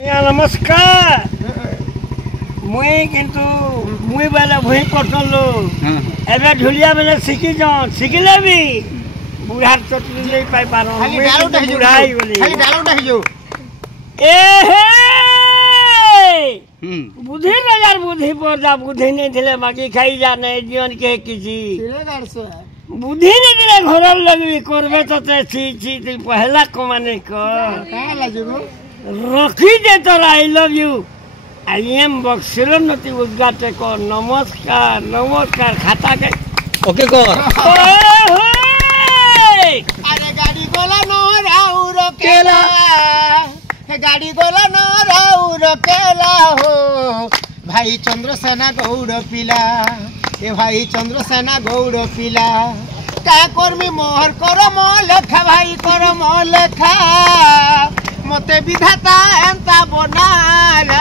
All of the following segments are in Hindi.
नमस्कार मुई किंतु मुई बेले भई करतलो एबे ढुलिया बेले शिखिले भी बुढ़ार चटनी ले पाई पारो खाली डालोटा हिजो खाली डालोटा हिजो ए हे बुद्धि नजर बुद्धि पर जा बुद्धि नहीं थिले बाकी खाई जा नहीं जीवन के किसी बुद्धि नहीं दिले घर लगवी करबे तो छी छी पहला कमाने कर का लाजगो रखी दे तो I love you I am Buxar नती उद्घाटे को नमस्कार नमस्कार खाता के ओके कर अरे गाड़ी गोला न राउ रोकेला गाड़ी गोला न राउ रोकेला हो भाई चंद्रसेना गौड़ पिला ए भाई चंद्रसेना गौड़ पिला का कर्मी मोहर कर मो लेखा भाई कर मो लेखा मते विधाता एंता बनाला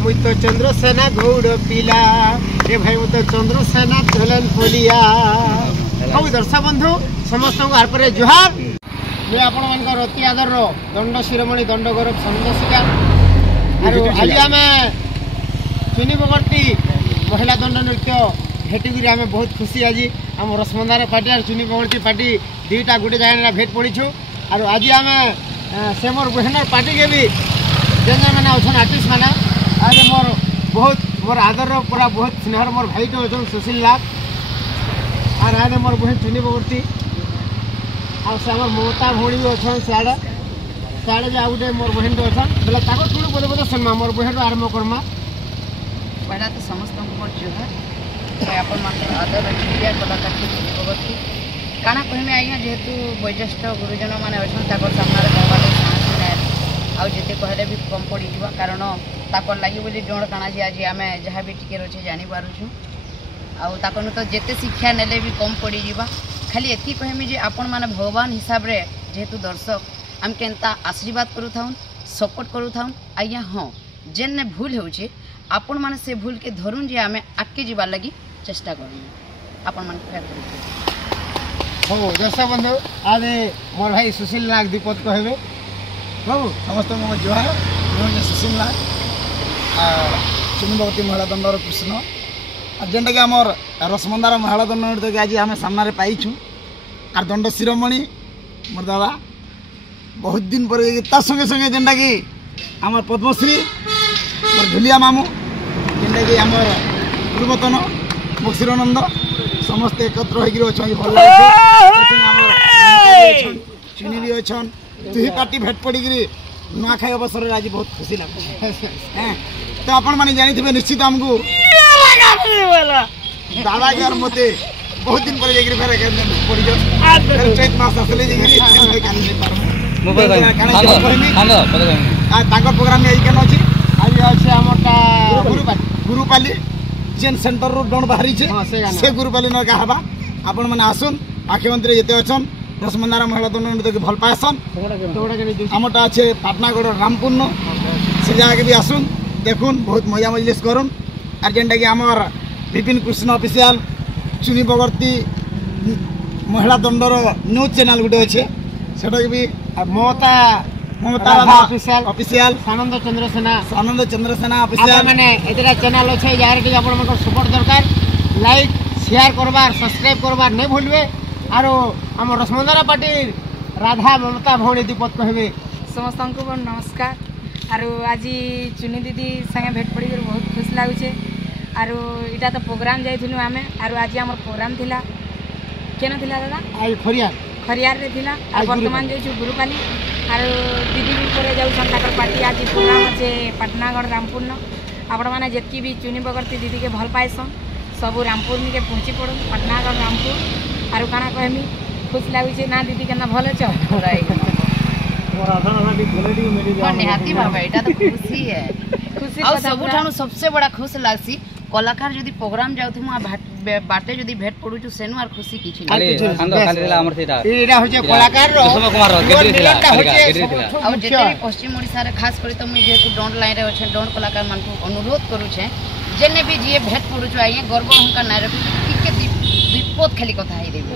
मुई तो चंद्रसेना गौड़ पिला ए भाई मु तो चंद्रसेना चलन पोलिया हौ दर्शक बंधु समस्त हार पर जुहार मैं आपण मानकर अति आदर दंड शिरोमणि दंड गौरव संदर्शिका आरो आज आम चुनीबगर्ती महिला दंड नृत्य भेटिकी आम बहुत खुशी आज आम रसमंदार पार्टी और चुनीबगर्ती पार्टी दुईटा गोटे जगह भेट पड़ीछु और आज आम से मोर बहनर पार्टी के भी जेन मैंने अच्छन आर्टिस्ट मैंने आज मोर बहुत मोर आदर पूरा बहुत स्नेहर मोर भाई तो अच्छन सुशील लाल और आज मोर बहन चुनीबगर्ती और से आम ममता भौणी भी अच्छन सियाड़े सियाड़े जो गोटे मोर बहन तो अच्छन बोले ताको थोड़ी बोले बोले सुनमा मोर बहन आरंभ करमा पहला तो समस्त मोर जुहार आपण मान आदर मीडिया कलाकार चुनीबगर्ती काना कहमे आज्ञा जेहेतु वयोज्येष्ठ गुरुजन मैंने अच्छा सामने कहवा साहस ना आउ जिते कहले भी कम पड़ी जा कारण ताकर लगी बोली जण काना जी आज आम जहाँ भी टिके अच्छे जापारुँ आउ तो जिते शिक्षा नेले भी कम पड़ी जा खाली एति कहमी जे आपण माने भगवान हिसाब रे जेहेतु दर्शक आम केनता आशीर्वाद करू थाउन सपोर्ट करू थाउन आज्ञा हाँ जेन भूल होचे आपण माने से भूल के धरुन जे आमे आगे जीवार लगी चेष्टा करूँ आपण मान हो दर्शक बंधु आज मोर भाई सुशील नाग दीपक कहबे हो समस्त मो जुहार मैं सुशील नाग चुनीबगर्ती महिला दंडर कृष्ण जेनटा कि आमर रसमंदार महिला दंड नृत्य के आज आम सामने पाइछु आर दंड शिरोमणि मोर दादा बहुत दिन पर संगे संगे जेनटा कि आमर पद्मश्री मोर ढुलिया मामू जेनटा कि आमर पूर्वतन बक्सीरानंद समस्त एकत्र होकर भल चुनी भी अच्छन दुही पार्टी भेट पड़ी नुआखाई अवसर आज बहुत खुशी लगे तो आपण मैंने जानी निश्चित आमको दादा यार मत बहुत दिन पर चैत मास आसले प्रोग्राम अच्छी आज अच्छे आम गुरुपाली जेन सेंटर रो डन बाहरी से गुरुपाली न का हवा आपण माने आसुन आखि मंत्री जेते अछन रसमंदार महिला दंड नृत्य के भल पासन आमटा अच्छे पाटनागढ़ रामपूर्ण से जगह भी आसुन देखुन बहुत मजा मजलिस करुन और जेनटा कि आमर विपिन कृष्ण ऑफिशियल चुनीबगर्ती महिला दंडर न्यूज चैनल गोटे अच्छे सेटा भी ममता ऑफिशियल सानंद चंद्रसेना ऑफिशियल माने एतरा चैनल अच्छे यार कि आपण मन सपोर्ट दरकार लाइक शेयर करबार सब्सक्राइब करबार नहीं भूलबे आरो हम रसमंदार पार्टी राधा ममता भौणी दीपक कहबे समस्त को नमस्कार आरो आज चुनी दीदी संगे भेट पड़ी बहुत खुश लागुचे आरो इटा तो प्रोग्राम जाइथिलु आमे आरो आज हमर प्रोग्राम थिला केना थिला दादा आई खरियार रे थिला आ वर्तमान जाइछु गुरुपाली आरो दीदी भी करे जाउ संताकर पार्टी आज प्रोग्राम আছে पाटनागढ़ रामपूर्ण आपण माने जेतकी भी चुनीबगर्ती दीदी के भल पाइसन सब रामपूर्ण के पहुंची पड़ो पाटनागढ़ रामपुर आरो काना कहमी खुश लागुचे ना दीदी केना भल छ निहाती बाबा एटा तो खुशी है खुशी और सबुठानु सबसे बड़ा खुश लागसी कलाकार जदी प्रोग्राम जाउथु बाटे जदी भेट पड़ू छु सेनु आर खुशी किछि खाली दिला हमर सेटा एटा होचे कलाकार रो कुमार कुमार और जेते भी पश्चिम ओडिसा रे खास करी तो मैं जेतु डोंट लाइन रे अछि डोंट कलाकार मान को अनुरोध करू छे जेने भी जे भेट पड़ू छु आइए गर्व हमका नाय रखु कि के विपद खाली कथा हे देबे